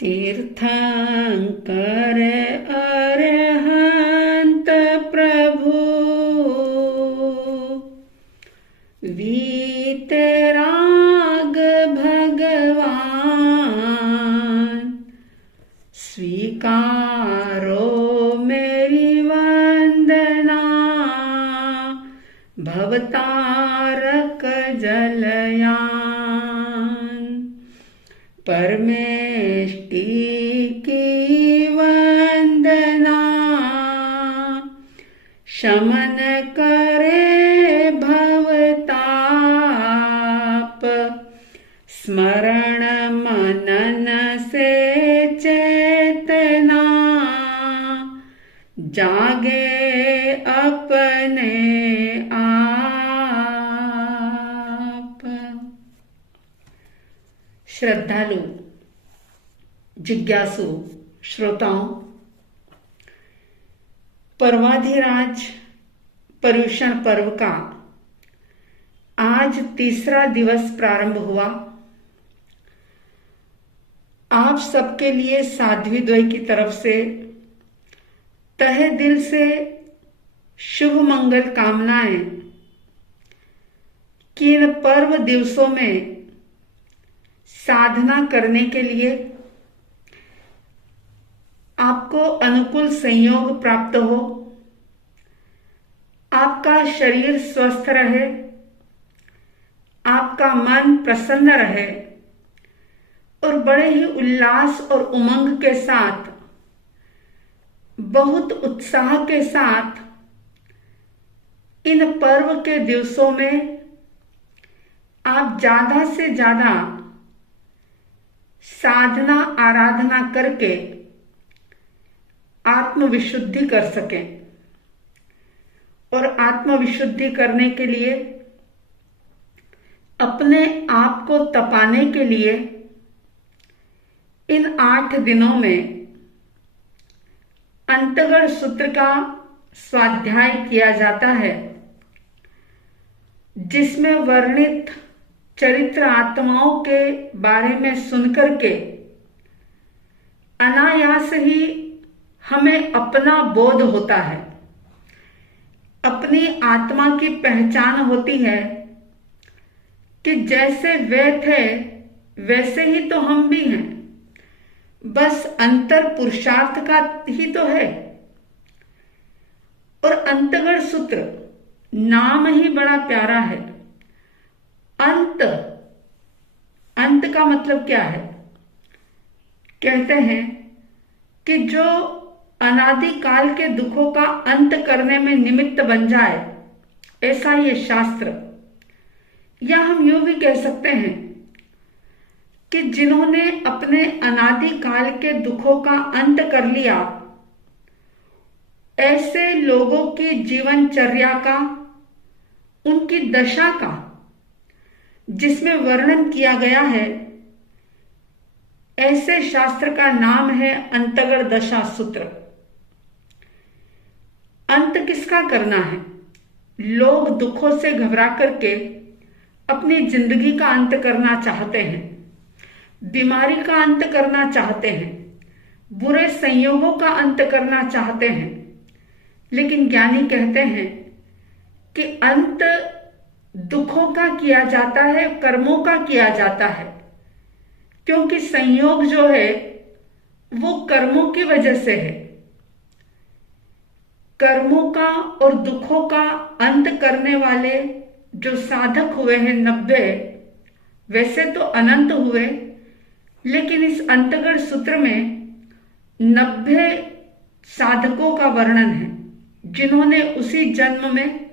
तीर्थंकर अरहंत प्रभु वीतराग भगवान, स्वीकारो मेरी वंदना, भवतारक जलयान। परमेष्टि की वंदना, शमन करे भवताप, स्मरण मनन से चेतना, जागे अपने आप। श्रद्धालु जिज्ञासु श्रोताओं, पर्वाधिराज पर्युषण पर्व का आज तीसरा दिवस प्रारंभ हुआ। आप सबके लिए साध्वी द्वय की तरफ से तहे दिल से शुभ मंगल कामनाएं कि इन पर्व दिवसों में साधना करने के लिए आपको अनुकूल संयोग प्राप्त हो, आपका शरीर स्वस्थ रहे, आपका मन प्रसन्न रहे और बड़े ही उल्लास और उमंग के साथ, बहुत उत्साह के साथ इन पर्व के दिवसों में आप ज्यादा से ज्यादा साधना आराधना करके आत्मविशुद्धि कर सकें। और आत्मविशुद्धि करने के लिए, अपने आप को तपाने के लिए इन 8 दिनों में अंतगढ़ सूत्र का स्वाध्याय किया जाता है, जिसमें वर्णित चरित्र आत्माओं के बारे में सुनकर के अनायास ही हमें अपना बोध होता है, अपनी आत्मा की पहचान होती है कि जैसे वे थे वैसे ही तो हम भी हैं, बस अंतर पुरुषार्थ का ही तो है। और अंतगढ़ सूत्र नाम ही बड़ा प्यारा है। अंत का मतलब क्या है? कहते हैं कि जो अनादिकाल के दुखों का अंत करने में निमित्त बन जाए, ऐसा ये शास्त्र, या हम यूं भी कह सकते हैं कि जिन्होंने अपने अनादिकाल के दुखों का अंत कर लिया, ऐसे लोगों की जीवनचर्या का, उनकी दशा का जिसमें वर्णन किया गया है, ऐसे शास्त्र का नाम है अंतगढ़ दशा सूत्र। अंत किसका करना है? लोग दुखों से घबरा करके अपनी जिंदगी का अंत करना चाहते हैं, बीमारी का अंत करना चाहते हैं, बुरे संयोगों का अंत करना चाहते हैं। लेकिन ज्ञानी कहते हैं कि अंत दुखों का किया जाता है, कर्मों का किया जाता है, क्योंकि संयोग जो है वो कर्मों की वजह से है। कर्मों का और दुखों का अंत करने वाले जो साधक हुए हैं 90, वैसे तो अनंत हुए, लेकिन इस अंतगढ़ सूत्र में 90 साधकों का वर्णन है, जिन्होंने उसी जन्म में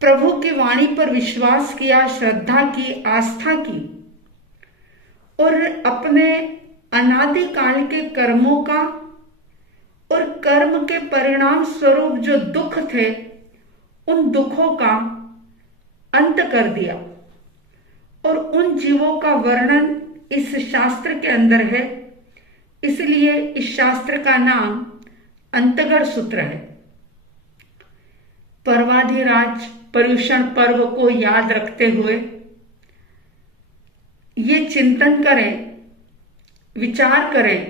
प्रभु की वाणी पर विश्वास किया, श्रद्धा की, आस्था की और अपने अनादिकाल के कर्मों का और कर्म के परिणाम स्वरूप जो दुख थे, उन दुखों का अंत कर दिया। और उन जीवों का वर्णन इस शास्त्र के अंदर है, इसलिए इस शास्त्र का नाम अंतगढ़ सूत्र है। पर्वाधिराज पर्युषण पर्व को याद रखते हुए ये चिंतन करें, विचार करें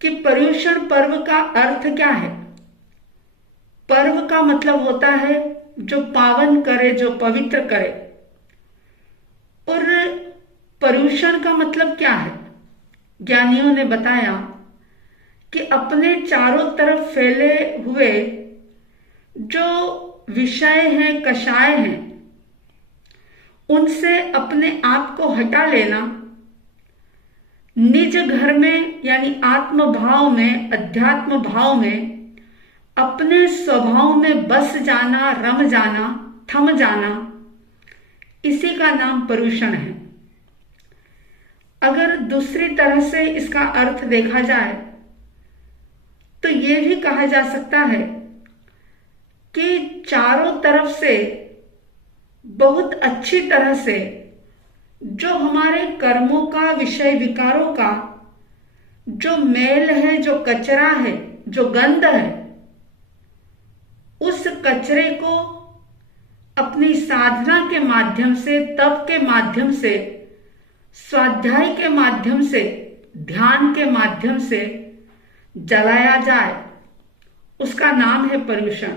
कि पर्युषण पर्व का अर्थ क्या है। पर्व का मतलब होता है जो पावन करे, जो पवित्र करे। और पर्युषण का मतलब क्या है? ज्ञानियों ने बताया कि अपने चारों तरफ फैले हुए जो विषय हैं, कषाय हैं, उनसे अपने आप को हटा लेना, निज घर में यानी आत्म भाव में, अध्यात्म भाव में अपने स्वभाव में बस जाना, रम जाना, थम जाना, इसी का नाम पर्युषण है। अगर दूसरी तरह से इसका अर्थ देखा जाए तो यह भी कहा जा सकता है कि चारों तरफ से बहुत अच्छी तरह से जो हमारे कर्मों का, विषय विकारों का जो मेल है, जो कचरा है, जो गंध है, उस कचरे को अपनी साधना के माध्यम से, तप के माध्यम से, स्वाध्याय के माध्यम से, ध्यान के माध्यम से जलाया जाए, उसका नाम है पर्युषण।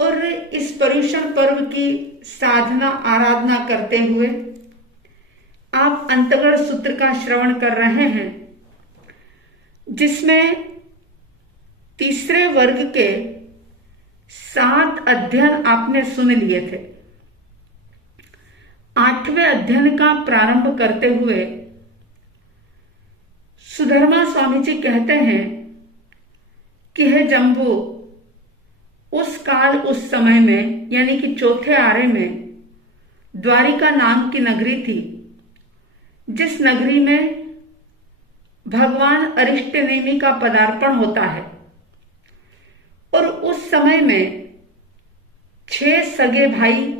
और इस पर्युषण पर्व की साधना, आराधना करते हुए आप अंतगढ़ सूत्र का श्रवण कर रहे हैं, जिसमें तीसरे वर्ग के 7 अध्ययन आपने सुन लिए थे। 8वें अध्ययन का प्रारंभ करते हुए सुधर्मा स्वामी जी कहते हैं कि हे जम्बू, उस काल, उस समय में, यानी कि चौथे आरे में द्वारिका नाम की नगरी थी, जिस नगरी में भगवान अरिष्टनेमि का पदार्पण होता है। और उस समय में 6 सगे भाई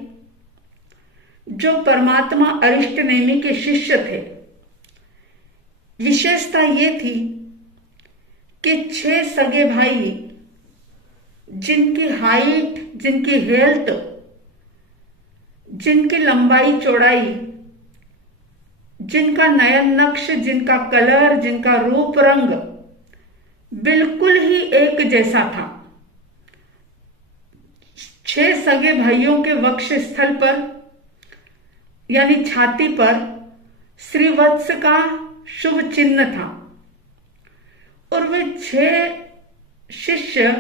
जो परमात्मा अरिष्टनेमि के शिष्य थे। विशेषता ये थी कि 6 सगे भाई जिनकी हाइट, जिनकी हेल्थ, जिनकी लंबाई चौड़ाई, जिनका नयन नक्श, जिनका कलर, जिनका रूप रंग बिल्कुल ही एक जैसा था। 6 सगे भाइयों के वक्ष स्थल पर यानी छाती पर श्रीवत्स का शुभ चिन्ह था। और वे 6 शिष्य,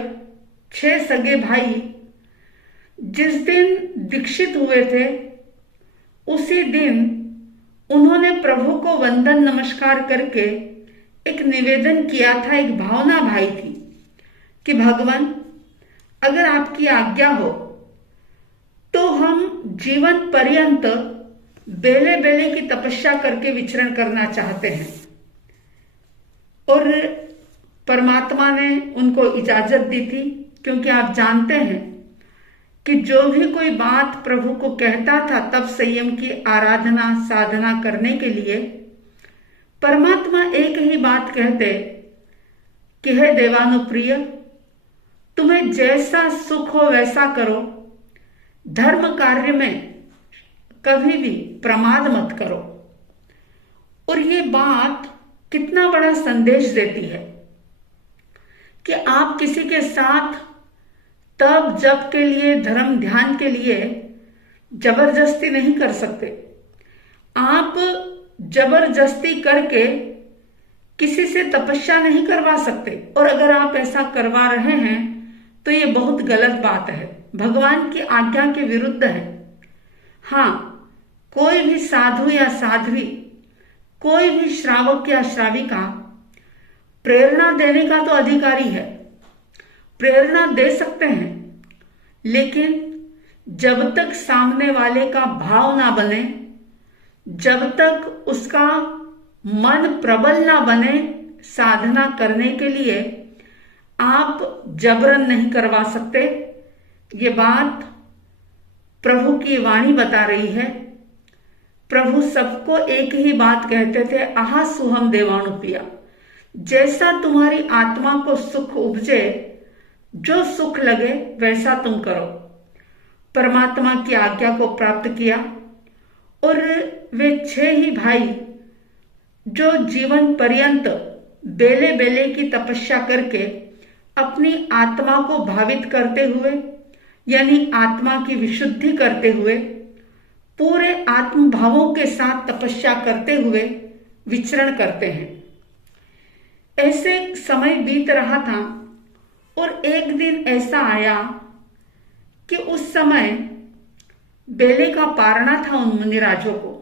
6 सगे भाई जिस दिन दीक्षित हुए थे, उसी दिन उन्होंने प्रभु को वंदन नमस्कार करके एक निवेदन किया था, एक भावना भाई थी कि भगवान, अगर आपकी आज्ञा हो तो हम जीवन पर्यंत बेले बेले की तपस्या करके विचरण करना चाहते हैं। और परमात्मा ने उनको इजाजत दी थी, क्योंकि आप जानते हैं कि जो भी कोई बात प्रभु को कहता था तब संयम की आराधना, साधना करने के लिए परमात्मा एक ही बात कहते कि हे देवानुप्रिय, तुम्हें जैसा सुख हो वैसा करो, धर्म कार्य में कभी भी प्रमाद मत करो। और ये बात कितना बड़ा संदेश देती है कि आप किसी के साथ तप जप के लिए, धर्म ध्यान के लिए जबरदस्ती नहीं कर सकते। आप जबरदस्ती करके किसी से तपस्या नहीं करवा सकते। और अगर आप ऐसा करवा रहे हैं तो ये बहुत गलत बात है, भगवान की आज्ञा के विरुद्ध है। हाँ, कोई भी साधु या साध्वी, कोई भी श्रावक या श्राविका प्रेरणा देने का तो अधिकारी है, प्रेरणा दे सकते हैं, लेकिन जब तक सामने वाले का भाव ना बने, जब तक उसका मन प्रबल ना बने साधना करने के लिए, आप जबरन नहीं करवा सकते। ये बात प्रभु की वाणी बता रही है। प्रभु सबको एक ही बात कहते थे, आहा सुहम देवानुप्रिया, जैसा तुम्हारी आत्मा को सुख उपजे, जो सुख लगे वैसा तुम करो। परमात्मा की आज्ञा को प्राप्त किया और वे 6 ही भाई जो जीवन पर्यंत बेले बेले की तपस्या करके अपनी आत्मा को भावित करते हुए, यानी आत्मा की विशुद्धि करते हुए, पूरे आत्म भावों के साथ तपस्या करते हुए विचरण करते हैं। ऐसे समय बीत रहा था और एक दिन ऐसा आया कि उस समय बेले का पारना था उन मुनिराजों को।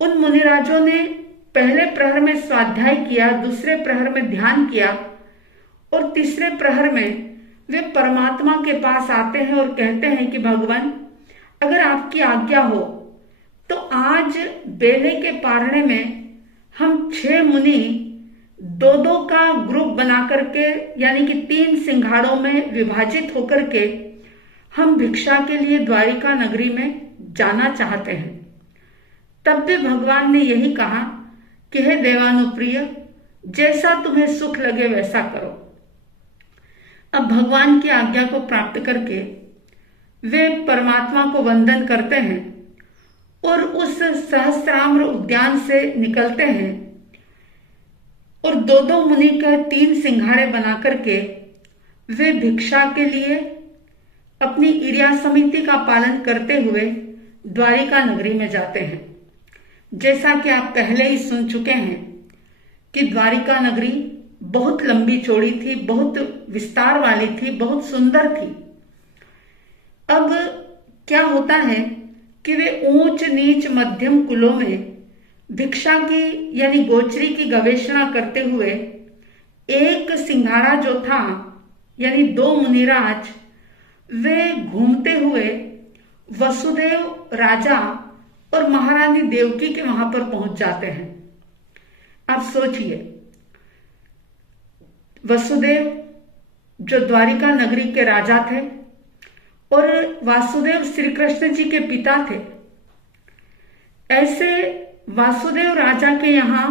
उन मुनिराजों ने पहले प्रहर में स्वाध्याय किया, दूसरे प्रहर में ध्यान किया और तीसरे प्रहर में वे परमात्मा के पास आते हैं और कहते हैं कि भगवान, अगर आपकी आज्ञा हो तो आज बेले के पारने में हम 6 मुनि दो दो का ग्रुप बना करके, यानी कि 3 सिंघाड़ों में विभाजित होकर के हम भिक्षा के लिए द्वारिका नगरी में जाना चाहते हैं। तब भी भगवान ने यही कहा कि हे देवानुप्रिय, जैसा तुम्हें सुख लगे वैसा करो। अब भगवान की आज्ञा को प्राप्त करके वे परमात्मा को वंदन करते हैं और उस सहस्त्राम्र उद्यान से निकलते हैं और 2-2 मुनि का 3 सिंघाड़े बना करके वे भिक्षा के लिए अपनी इर्या समिति का पालन करते हुए द्वारिका नगरी में जाते हैं। जैसा कि आप पहले ही सुन चुके हैं कि द्वारिका नगरी बहुत लंबी चौड़ी थी, बहुत विस्तार वाली थी, बहुत सुंदर थी। अब क्या होता है कि वे ऊंच नीच मध्यम कुलों में भिक्षा की यानी गोचरी की गवेषणा करते हुए एक सिंघाड़ा जो था यानी 2 मुनिराज वे घूमते हुए वसुदेव राजा और महारानी देवकी के वहां पर पहुंच जाते हैं। आप सोचिए, वसुदेव जो द्वारिका नगरी के राजा थे और वासुदेव श्री कृष्ण जी के पिता थे, ऐसे वासुदेव राजा के यहां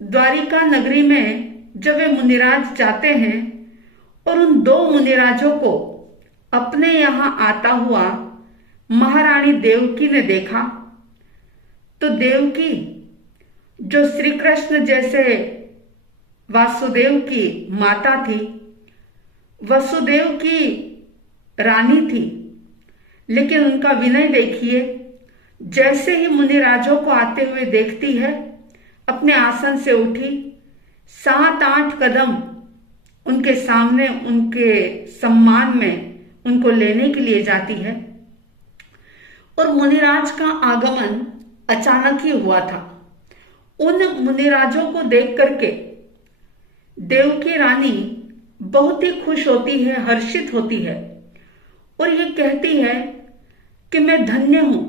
द्वारिका नगरी में जब वे मुनिराज जाते हैं और उन 2 मुनिराजों को अपने यहां आता हुआ महारानी देवकी ने देखा, तो देवकी जो श्री कृष्ण जैसे वासुदेव की माता थी, वसुदेव की रानी थी, लेकिन उनका विनय देखिए, जैसे ही मुनिराजों को आते हुए देखती है अपने आसन से उठी 7-8 कदम उनके सामने उनके सम्मान में उनको लेने के लिए जाती है। और मुनिराज का आगमन अचानक ही हुआ था। उन मुनिराजों को देख करके देवकी रानी बहुत ही खुश होती है, हर्षित होती है और ये कहती है कि मैं धन्य हूं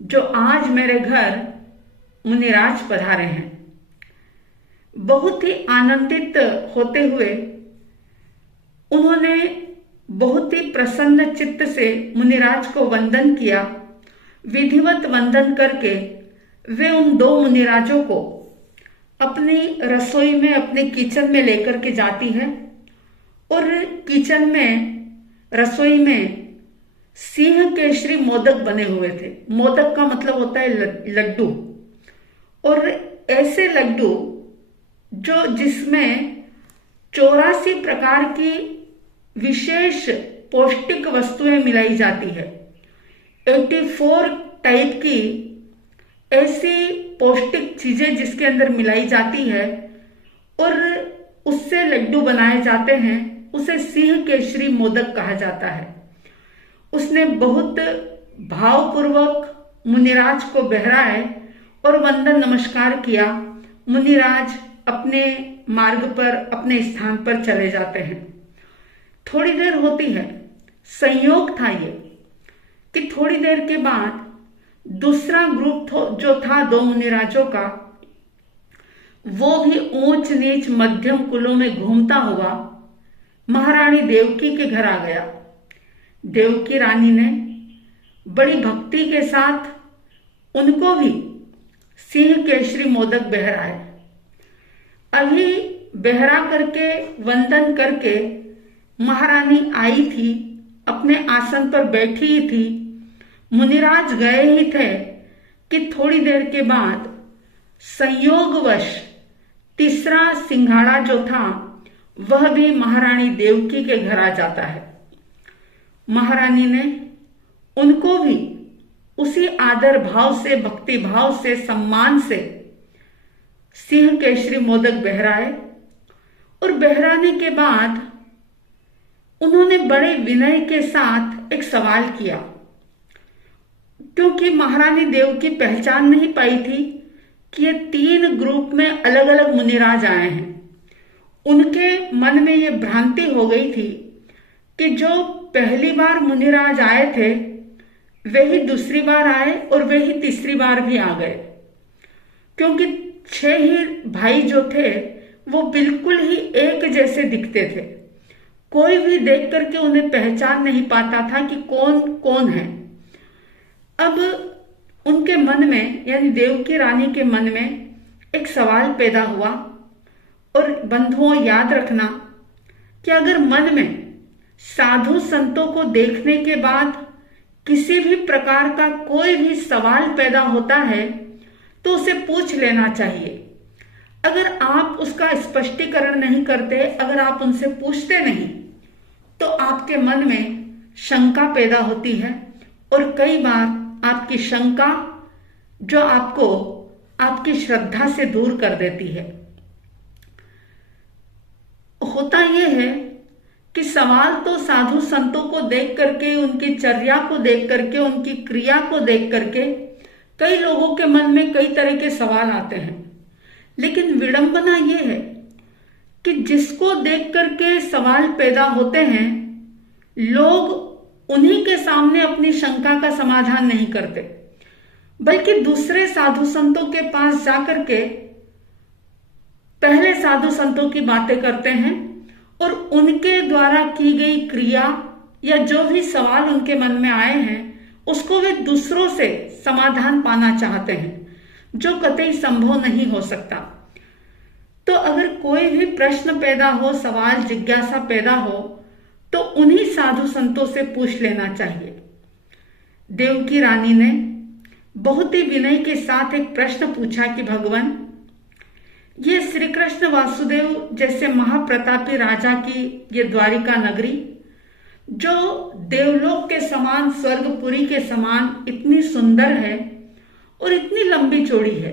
जो आज मेरे घर मुनिराज पधारे हैं। बहुत ही आनंदित होते हुए उन्होंने बहुत ही प्रसन्न चित्त से मुनिराज को वंदन किया। विधिवत वंदन करके वे उन 2 मुनिराजों को अपनी रसोई में, अपने किचन में लेकर के जाती है और किचन में, रसोई में सिंह केशरी मोदक बने हुए थे। मोदक का मतलब होता है लड्डू, और ऐसे लड्डू जो जिसमें 84 प्रकार की विशेष पौष्टिक वस्तुएं मिलाई जाती है। 84 टाइप की ऐसी पौष्टिक चीजें जिसके अंदर मिलाई जाती है और उससे लड्डू बनाए जाते हैं, उसे सिंह केशरी मोदक कहा जाता है। उसने बहुत भावपूर्वक मुनिराज को बहराए और वंदन नमस्कार किया। मुनिराज अपने मार्ग पर, अपने स्थान पर चले जाते हैं। थोड़ी देर होती है, संयोग था ये कि थोड़ी देर के बाद दूसरा ग्रुप जो था 2 मुनिराजों का, वो भी ऊंच नीच मध्यम कुलों में घूमता हुआ महारानी देवकी के घर आ गया। देवकी रानी ने बड़ी भक्ति के साथ उनको भी सिंह केशरी मोदक बहराए। अभी बहरा करके वंदन करके महारानी आई थी, अपने आसन पर बैठी ही थी। मुनिराज गए ही थे कि थोड़ी देर के बाद संयोगवश तीसरा सिंघाड़ा जो था वह भी महारानी देवकी के घर आ जाता है। महारानी ने उनको भी उसी आदर भाव से, भक्ति भाव से, सम्मान से सिंह केसरी मोदक बहराए और बहराने के बाद उन्होंने बड़े विनय के साथ एक सवाल किया, क्योंकि महारानी देवकी पहचान नहीं पाई थी कि ये 3 ग्रुप में अलग अलग मुनिराज आए हैं। उनके मन में ये भ्रांति हो गई थी कि जो पहली बार मुनिराज आए थे वही दूसरी बार आए और वही तीसरी बार भी आ गए, क्योंकि 6 ही भाई जो थे वो बिल्कुल ही एक जैसे दिखते थे। कोई भी देख करके उन्हें पहचान नहीं पाता था कि कौन कौन है। अब उनके मन में, यानी देवकी रानी के मन में एक सवाल पैदा हुआ। और बंधुओं, याद रखना कि अगर मन में साधु संतों को देखने के बाद किसी भी प्रकार का कोई भी सवाल पैदा होता है तो उसे पूछ लेना चाहिए। अगर आप उसका स्पष्टीकरण नहीं करते, अगर आप उनसे पूछते नहीं, तो आपके मन में शंका पैदा होती है और कई बार आपकी शंका जो आपको आपकी श्रद्धा से दूर कर देती है। होता यह है कि सवाल तो साधु संतों को देख करके, उनकी चर्या को देख करके, उनकी क्रिया को देख करके कई लोगों के मन में कई तरह के सवाल आते हैं। लेकिन विडंबना यह है कि जिसको देख करके सवाल पैदा होते हैं, लोग उन्हीं के सामने अपनी शंका का समाधान नहीं करते, बल्कि दूसरे साधु संतों के पास जाकर के पहले साधु संतों की बातें करते हैं और उनके द्वारा की गई क्रिया या जो भी सवाल उनके मन में आए हैं उसको वे दूसरों से समाधान पाना चाहते हैं, जो कतई संभव नहीं हो सकता। तो अगर कोई भी प्रश्न पैदा हो, सवाल, जिज्ञासा पैदा हो, तो उन्हीं साधु संतों से पूछ लेना चाहिए। देवकी रानी ने बहुत ही विनय के साथ एक प्रश्न पूछा कि भगवान, ये श्री कृष्ण वासुदेव जैसे महाप्रतापी राजा की ये द्वारिका नगरी, जो देवलोक के समान, स्वर्गपुरी के समान इतनी सुंदर है और इतनी लंबी चौड़ी है,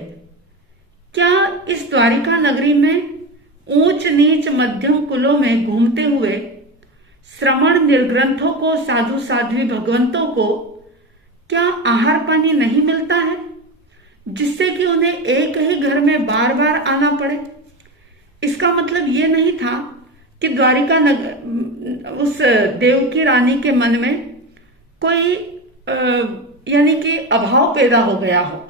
क्या इस द्वारिका नगरी में ऊंच नीच मध्यम कुलों में घूमते हुए श्रमण निर्ग्रंथों को, साधु साध्वी भगवंतों को क्या आहार पानी नहीं मिलता है, जिससे कि उन्हें एक ही घर में बार बार आना पड़े? इसका मतलब ये नहीं था कि द्वारिका नगर, उस देवकी रानी के मन में कोई यानी कि अभाव पैदा हो गया हो।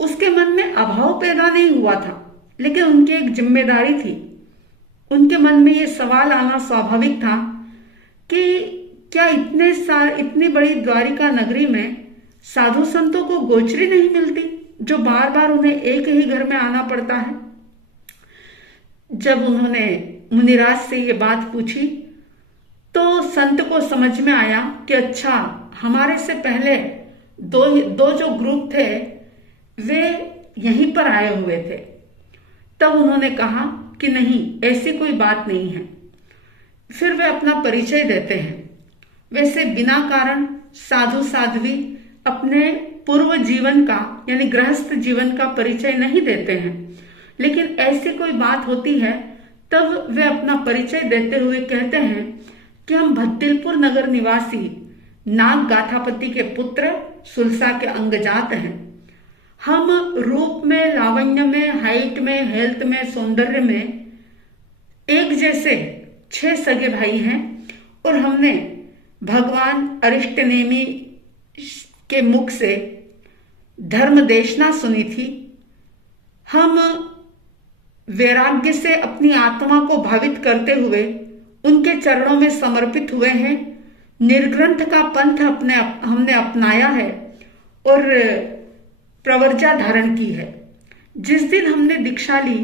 उसके मन में अभाव पैदा नहीं हुआ था, लेकिन उनकी एक जिम्मेदारी थी। उनके मन में ये सवाल आना स्वाभाविक था कि क्या इतनी बड़ी द्वारिका नगरी में साधु संतों को गोचरी नहीं मिलती, जो बार बार उन्हें एक ही घर में आना पड़ता है। जब उन्होंने मुनिराज से ये बात पूछी तो संत को समझ में आया कि अच्छा, हमारे से पहले दो जो ग्रुप थे वे यहीं पर आए हुए थे। तब उन्होंने कहा कि नहीं, ऐसी कोई बात नहीं है। फिर वे अपना परिचय देते हैं। वैसे बिना कारण साधु साध्वी अपने पूर्व जीवन का, यानी गृहस्थ जीवन का परिचय नहीं देते हैं, लेकिन ऐसी कोई बात होती है तब वे अपना परिचय देते हुए कहते हैं कि हम भद्दिलपुर नगर निवासी नाग गाथापति के पुत्र सुलसा के अंगजात हैं। हम रूप में, लावण्य में, हाइट में, हेल्थ में, सौंदर्य में एक जैसे 6 सगे भाई हैं और हमने भगवान अरिष्टनेमि के मुख से धर्म देशना सुनी थी। हम वैराग्य से अपनी आत्मा को भावित करते हुए उनके चरणों में समर्पित हुए हैं। निर्ग्रंथ का पंथ हमने अपनाया है और प्रवर्जा धारण की है। जिस दिन हमने दीक्षा ली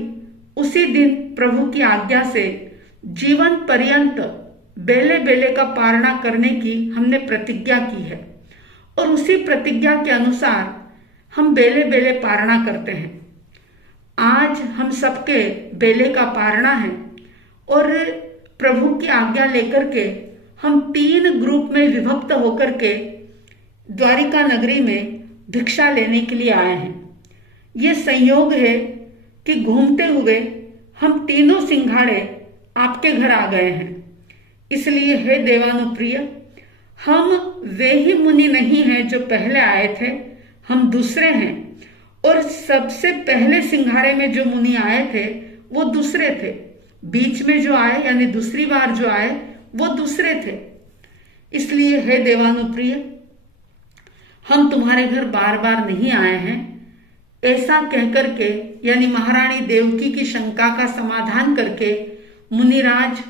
उसी दिन प्रभु की आज्ञा से जीवन पर्यंत बेले बेले का पारणा करने की हमने प्रतिज्ञा की है और उसी प्रतिज्ञा के अनुसार हम बेले बेले पारणा करते हैं। आज हम सबके बेले का पारणा है और प्रभु की आज्ञा लेकर के हम 3 ग्रुप में विभक्त होकर के द्वारिका नगरी में भिक्षा लेने के लिए आए हैं। ये संयोग है कि घूमते हुए हम तीनों सिंघाड़े आपके घर आ गए हैं। इसलिए हे देवानुप्रिय, हम वे ही मुनि नहीं हैं जो पहले आए थे, हम दूसरे हैं। और सबसे पहले सिंघाड़े में जो मुनि आए थे वो दूसरे थे, बीच में जो आए यानी दूसरी बार जो आए वो दूसरे थे। इसलिए हे देवानुप्रिय, हम तुम्हारे घर बार बार नहीं आए हैं। ऐसा कहकर के यानी महारानी देवकी की शंका का समाधान करके मुनिराज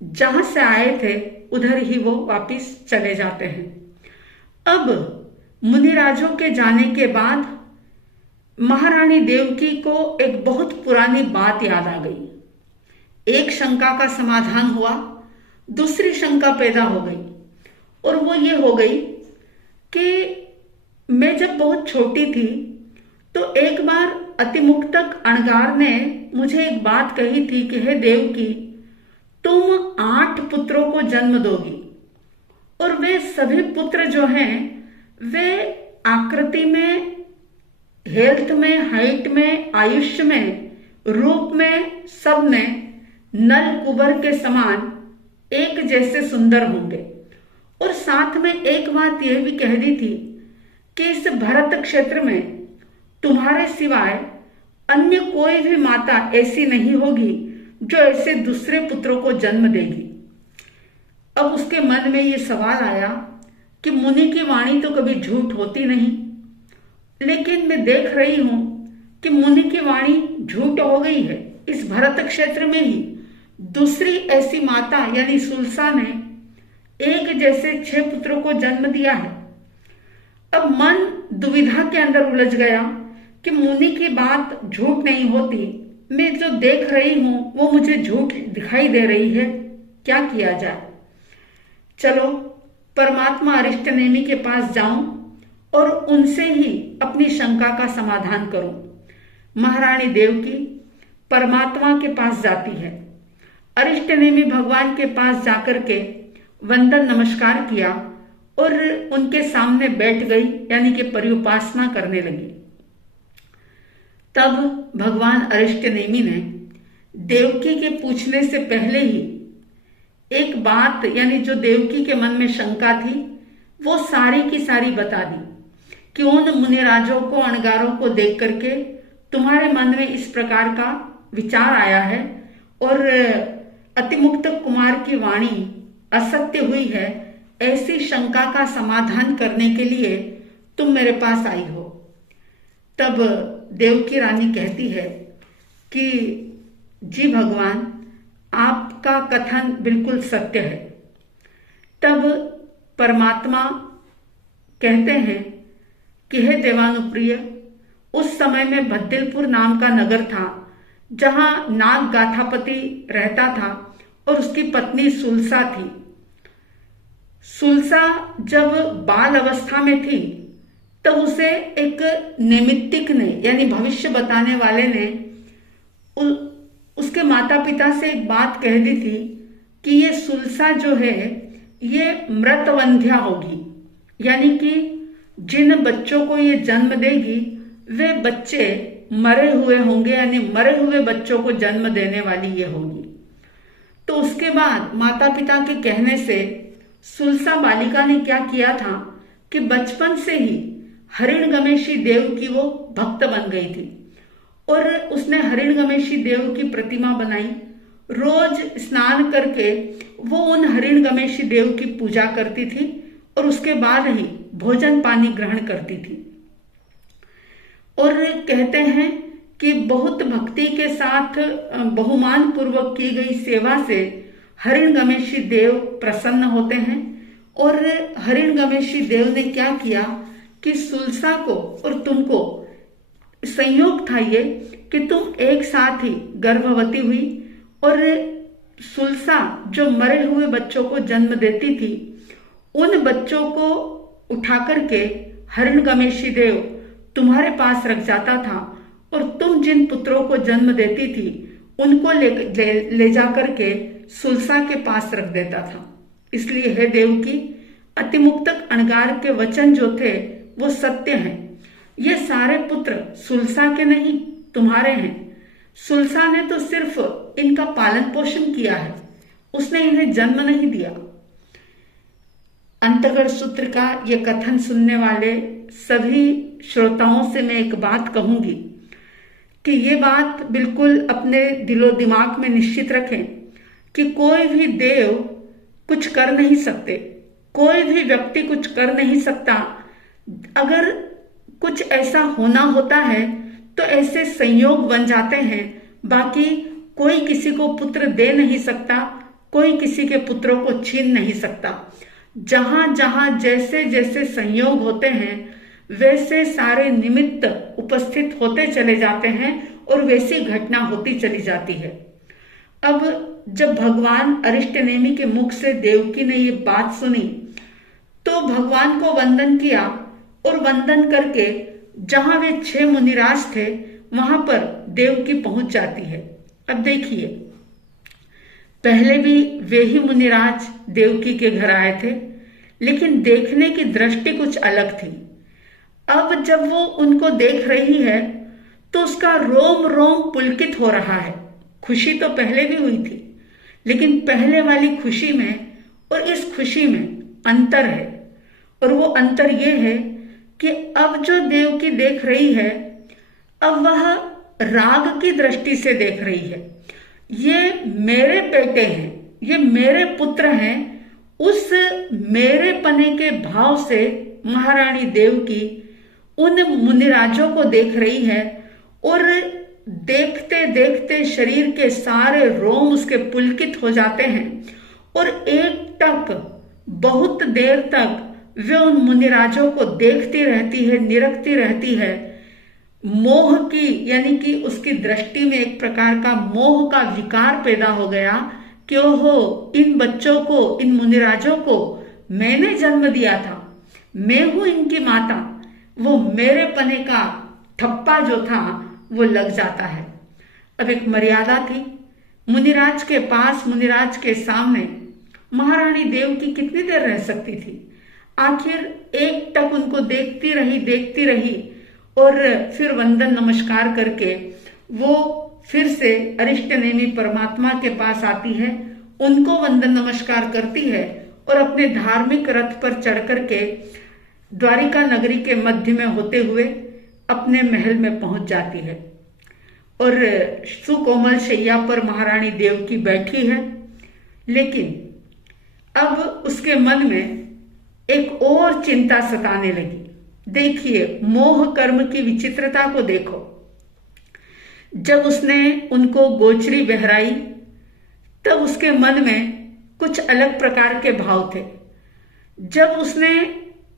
जहां से आए थे उधर ही वो वापिस चले जाते हैं। अब मुनिराजों के जाने के बाद महारानी देवकी को एक बहुत पुरानी बात याद आ गई। एक शंका का समाधान हुआ, दूसरी शंका पैदा हो गई और वो ये हो गई कि मैं जब बहुत छोटी थी तो एक बार अतिमुक्तक अणगार ने मुझे एक बात कही थी कि हे देवकी, तुम 8 पुत्रों को जन्म दोगी और वे सभी पुत्र जो हैं वे आकृति में, हेल्थ में, हाइट में, आयुष्य में, रूप में, सब में नल कुबर के समान एक जैसे सुंदर होंगे। और साथ में एक बात यह भी कह दी थी कि इस भरत क्षेत्र में तुम्हारे सिवाय अन्य कोई भी माता ऐसी नहीं होगी जो ऐसे दूसरे पुत्रों को जन्म देगी। अब उसके मन में ये सवाल आया कि मुनि की वाणी तो कभी झूठ होती नहीं, लेकिन मैं देख रही हूं कि मुनि की वाणी झूठ हो गई है। इस भरत क्षेत्र में ही दूसरी ऐसी माता यानी सुलसा ने एक जैसे 6 पुत्रों को जन्म दिया है। अब मन दुविधा के अंदर उलझ गया कि मुनि की बात झूठ नहीं होती, मैं जो देख रही हूं वो मुझे झूठ दिखाई दे रही है, क्या किया जाए। चलो परमात्मा अरिष्टनेमि के पास जाऊं और उनसे ही अपनी शंका का समाधान करूं। महारानी देवकी परमात्मा के पास जाती है। अरिष्टनेमि भगवान के पास जाकर के वंदन नमस्कार किया और उनके सामने बैठ गई यानी कि परिउपासना करने लगी। तब भगवान अरिष्टनेमि ने देवकी के पूछने से पहले ही एक बात यानी जो देवकी के मन में शंका थी वो सारी की सारी बता दी कि उन मुनिराजों को, अणगारों को देख करके तुम्हारे मन में इस प्रकार का विचार आया है और अतिमुक्त कुमार की वाणी असत्य हुई है, ऐसी शंका का समाधान करने के लिए तुम मेरे पास आई हो। तब देवकी रानी कहती है कि जी भगवान, आपका कथन बिल्कुल सत्य है। तब परमात्मा कहते हैं कि हे देवानुप्रिय, उस समय में भद्दिलपुर नाम का नगर था जहां नाग गाथापति रहता था और उसकी पत्नी सुलसा थी। सुलसा जब बाल अवस्था में थी तब उसे एक नैमित्तिक ने यानी भविष्य बताने वाले ने उसके माता पिता से एक बात कह दी थी कि ये सुलसा जो है ये मृतवंध्या होगी, यानी कि जिन बच्चों को ये जन्म देगी वे बच्चे मरे हुए होंगे, यानी मरे हुए बच्चों को जन्म देने वाली ये होगी। तो उसके बाद माता पिता के कहने से सुलसा बालिका ने क्या किया था कि बचपन से ही हरिणगमेशी देव की वो भक्त बन गई थी और उसने हरिणगमेशी देव की प्रतिमा बनाई। रोज स्नान करके वो उन हरिणगमेशी देव की पूजा करती थी और उसके बाद ही भोजन पानी ग्रहण करती थी। और कहते हैं कि बहुत भक्ति के साथ बहुमान पूर्वक की गई सेवा से हरिणगमेशी देव प्रसन्न होते हैं। और हरिणगमेशी देव ने क्या किया कि सुलसा को और तुमको, संयोग था ये कि तुम एक साथ ही गर्भवती हुई और सुलसा जो मरे हुए बच्चों को जन्म देती थी उन बच्चों को उठा करके हरिणगमेशी देव तुम्हारे पास रख जाता था और तुम जिन पुत्रों को जन्म देती थी उनको ले जा करके सुलसा के पास रख देता था। इसलिए हे देवकी, अतिमुक्तक अणगार के वचन जो थे वो सत्य हैं। ये सारे पुत्र सुलसा के नहीं, तुम्हारे हैं। सुलसा ने तो सिर्फ इनका पालन पोषण किया है, उसने इन्हें जन्म नहीं दिया। अंतगढ़ सूत्र का ये कथन सुनने वाले सभी श्रोताओं से मैं एक बात कहूंगी कि ये बात बिल्कुल अपने दिलो दिमाग में निश्चित रखें कि कोई भी देव कुछ कर नहीं सकते, कोई भी व्यक्ति कुछ कर नहीं सकता। अगर कुछ ऐसा होना होता है तो ऐसे संयोग बन जाते हैं, बाकी कोई किसी को पुत्र दे नहीं सकता, कोई किसी के पुत्रों को छीन नहीं सकता। जहां जहां जैसे जैसे संयोग होते हैं वैसे सारे निमित्त उपस्थित होते चले जाते हैं और वैसी घटना होती चली जाती है। अब जब भगवान अरिष्टनेमि के मुख से देवकी ने ये बात सुनी तो भगवान को वंदन किया और वंदन करके जहां वे 6 मुनिराज थे वहां पर देवकी पहुंच जाती है। अब देखिए, पहले भी वे ही मुनिराज देवकी के घर आए थे, लेकिन देखने की दृष्टि कुछ अलग थी। अब जब वो उनको देख रही है तो उसका रोम रोम पुलकित हो रहा है। खुशी तो पहले भी हुई थी, लेकिन पहले वाली खुशी में और इस खुशी में अंतर है। और वो अंतर ये है कि अब जो देवकी देख रही है, अब वह राग की दृष्टि से देख रही है। ये मेरे बेटे हैं, ये मेरे पुत्र हैं, उस मेरे पने के भाव से महारानी देवकी उन मुनिराजों को देख रही है और देखते देखते शरीर के सारे रोम उसके पुलकित हो जाते हैं और एकटक बहुत देर तक वे उन मुनिराजों को देखती रहती है, निरखती रहती है। मोह की, यानी कि उसकी दृष्टि में एक प्रकार का मोह का विकार पैदा हो गया कि ओहो, इन बच्चों को, इन मुनिराजों को मैंने जन्म दिया था, मैं हूं इनकी माता। वो मेरे पने का ठप्पा जो था वो लग जाता है। अब एक मर्यादा थी, मुनिराज के पास, मुनिराज के सामने महारानी देवकी कितनी देर रह सकती थी। आखिर एक टक उनको देखती रही और फिर वंदन नमस्कार करके वो फिर से अरिष्टनेमि परमात्मा के पास आती है, उनको वंदन नमस्कार करती है और अपने धार्मिक रथ पर चढ़ करके द्वारिका नगरी के मध्य में होते हुए अपने महल में पहुंच जाती है। और सुकोमल शैया पर महारानी देवकी बैठी है, लेकिन अब उसके मन में एक और चिंता सताने लगी। देखिए, मोह कर्म की विचित्रता को देखो। जब उसने उनको गोचरी बहराई तब उसके मन में कुछ अलग प्रकार के भाव थे। जब उसने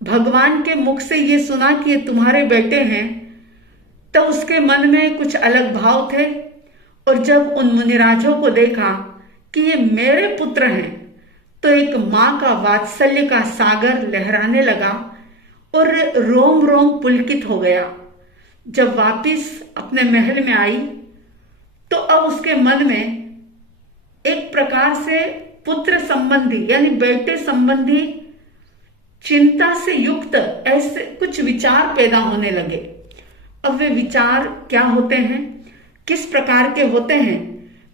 भगवान के मुख से ये सुना कि ये तुम्हारे बेटे हैं, तब उसके मन में कुछ अलग भाव थे। और जब उन मुनिराजों को देखा कि ये मेरे पुत्र हैं, तो एक मां का वात्सल्य का सागर लहराने लगा और रोम रोम पुलकित हो गया। जब वापिस अपने महल में आई तो अब उसके मन में एक प्रकार से पुत्र संबंधी, यानी बेटे संबंधी चिंता से युक्त ऐसे कुछ विचार पैदा होने लगे। अब वे विचार क्या होते हैं, किस प्रकार के होते हैं,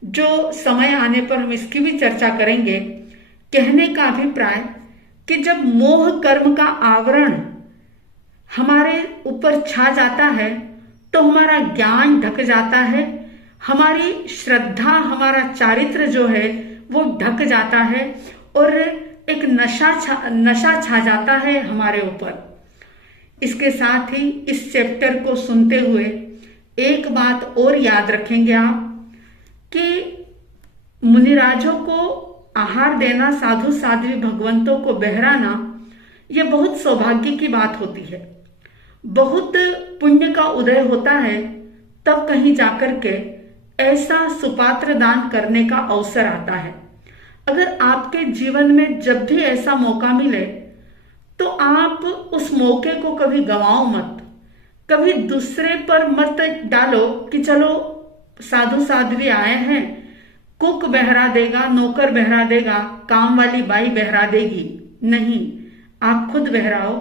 जो समय आने पर हम इसकी भी चर्चा करेंगे। कहने का अभिप्राय कि जब मोह कर्म का आवरण हमारे ऊपर छा जाता है तो हमारा ज्ञान ढक जाता है, हमारी श्रद्धा, हमारा चारित्र जो है वो ढक जाता है और एक नशा छा जाता है हमारे ऊपर। इसके साथ ही इस चैप्टर को सुनते हुए एक बात और याद रखेंगे आप कि मुनिराजों को आहार देना, साधु साध्वी भगवंतों को बहराना, यह बहुत सौभाग्य की बात होती है। बहुत पुण्य का उदय होता है तब कहीं जाकर के ऐसा सुपात्र दान करने का अवसर आता है। अगर आपके जीवन में जब भी ऐसा मौका मिले तो आप उस मौके को कभी गवाओ मत। कभी दूसरे पर मत डालो कि चलो साधु साध्वी आए हैं, कुक बहरा देगा, नौकर बहरा देगा, काम वाली बाई बहरा देगी। नहीं, आप खुद बहराओ,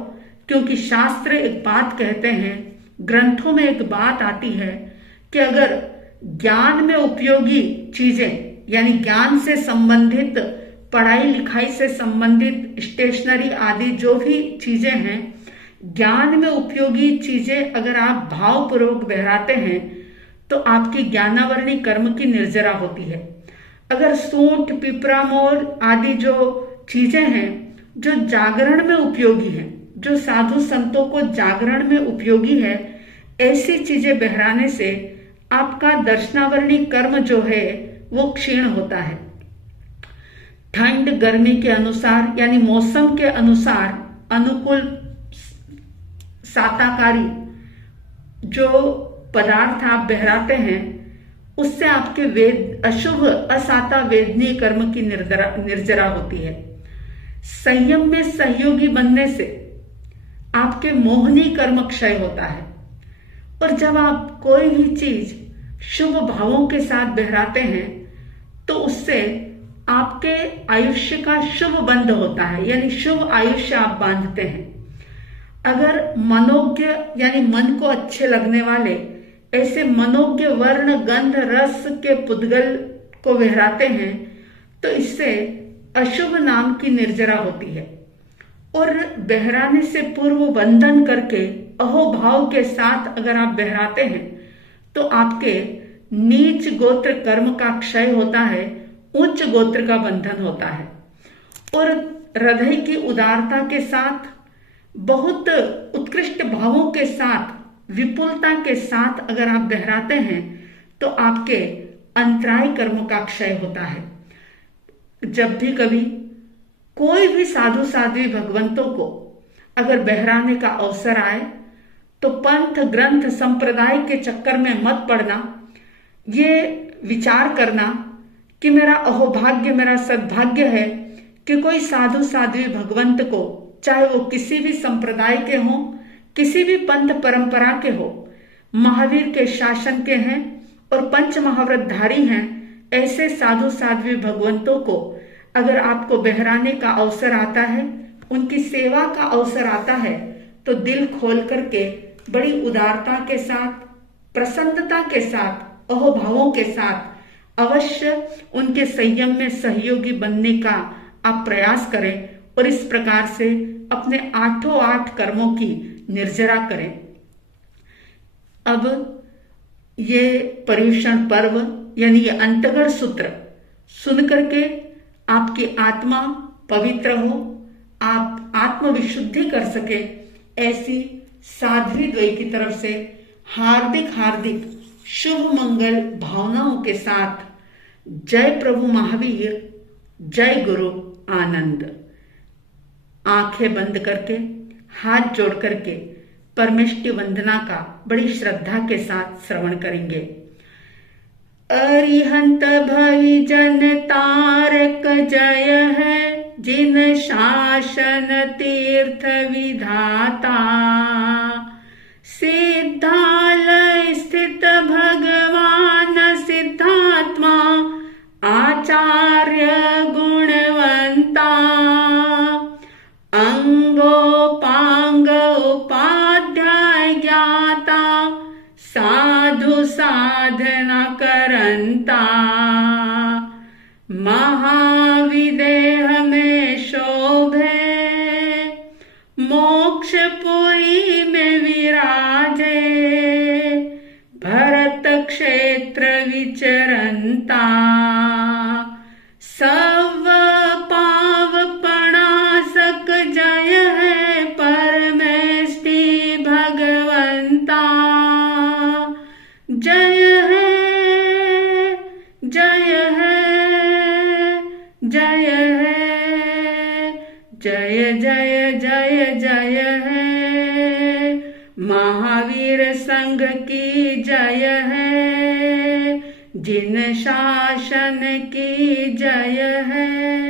क्योंकि शास्त्र एक बात कहते हैं, ग्रंथों में एक बात आती है कि अगर ज्ञान में उपयोगी चीजें, यानी ज्ञान से संबंधित, पढ़ाई लिखाई से संबंधित स्टेशनरी आदि जो भी चीजें हैं, ज्ञान में उपयोगी चीजें अगर आप भावपूर्वक बहराते हैं तो आपकी ज्ञानावरणी कर्म की निर्जरा होती है। अगर सूंठ, पिपरा, मोर आदि जो चीजें हैं जो जागरण में उपयोगी हैं, जो साधु संतों को जागरण में उपयोगी है, ऐसी चीजें बहराने से आपका दर्शनावरणी कर्म जो है वो क्षीण होता है। ठंड गर्मी के अनुसार, यानी मौसम के अनुसार अनुकूल साताकारी जो पदार्थ आप बहराते हैं, उससे आपके वेद अशुभ असाता वेदनीय कर्म की निर्जरा होती है। संयम में सहयोगी बनने से आपके मोहनी कर्म क्षय होता है। और जब आप कोई भी चीज शुभ भावों के साथ बहराते हैं तो उससे आपके आयुष्य का शुभ बंध होता है, यानी शुभ आयुष्य आप बांधते हैं। अगर मनोज्ञ यानी मन को अच्छे लगने वाले ऐसे मनोज्ञ वर्ण गंध रस के पुद्गल को बहराते हैं तो इससे अशुभ नाम की निर्जरा होती है। और बहराने से पूर्व वंदन करके अहोभाव के साथ अगर आप बहराते हैं तो आपके नीच गोत्र कर्म का क्षय होता है, उच्च गोत्र का बंधन होता है। और हृदय की उदारता के साथ, बहुत उत्कृष्ट भावों के साथ, विपुलता के साथ अगर आप बहराते हैं तो आपके अंतराय कर्म का क्षय होता है। जब भी कभी कोई भी साधु साध्वी भगवंतों को अगर बहराने का अवसर आए तो पंथ ग्रंथ संप्रदाय के चक्कर में मत पड़ना। ये विचार करना कि मेरा अहोभाग्य, मेरा सद्भाग्य है कि कोई साधु साध्वी भगवंत को, चाहे वो किसी भी संप्रदाय के हों, किसी भी पंथ परंपरा के हो, महावीर के शासन के हैं और पंच महाव्रतधारी हैं, ऐसे साधु साध्वी भगवंतों को अगर आपको बहराने का अवसर आता है, उनकी सेवा का अवसर आता है, तो दिल खोल करके बड़ी उदारता के साथ, प्रसन्नता के साथ, अहोभावों के साथ अवश्य उनके संयम में सहयोगी बनने का आप प्रयास करें और इस प्रकार से अपने 8 कर्मों की निर्जरा करें। अब ये पर्युषण पर्व यानी ये अंतगढ़ सूत्र सुन करके आपकी आत्मा पवित्र हो, आप आत्मविशुद्धि कर सके, ऐसी साध्वी द्वय की तरफ से हार्दिक हार्दिक शुभ मंगल भावनाओं के साथ जय प्रभु महावीर, जय गुरु आनंद। आंखें बंद करके, हाथ जोड़ करके परमेष्टि वंदना का बड़ी श्रद्धा के साथ श्रवण करेंगे। अरिहंत भवि जन तारक जय है, जिन शासन तीर्थ विधाता, सिद्धालय स्थित भगवान सिद्धात्मा, आचार्य गुणवंता, अंगोपांग उपाध्याय ज्ञाता, साधु साधना करंता, महाविदेह में शोभे, मोक्षपुरी में विराजे, भरत क्षेत्र विचरंता, सब पावपणासक जय है परमेष्टि भगवंता, जय है, जय है, जय है, जय जय जय जय है, महावीर संघ की जय है, जिन शासन की जय है।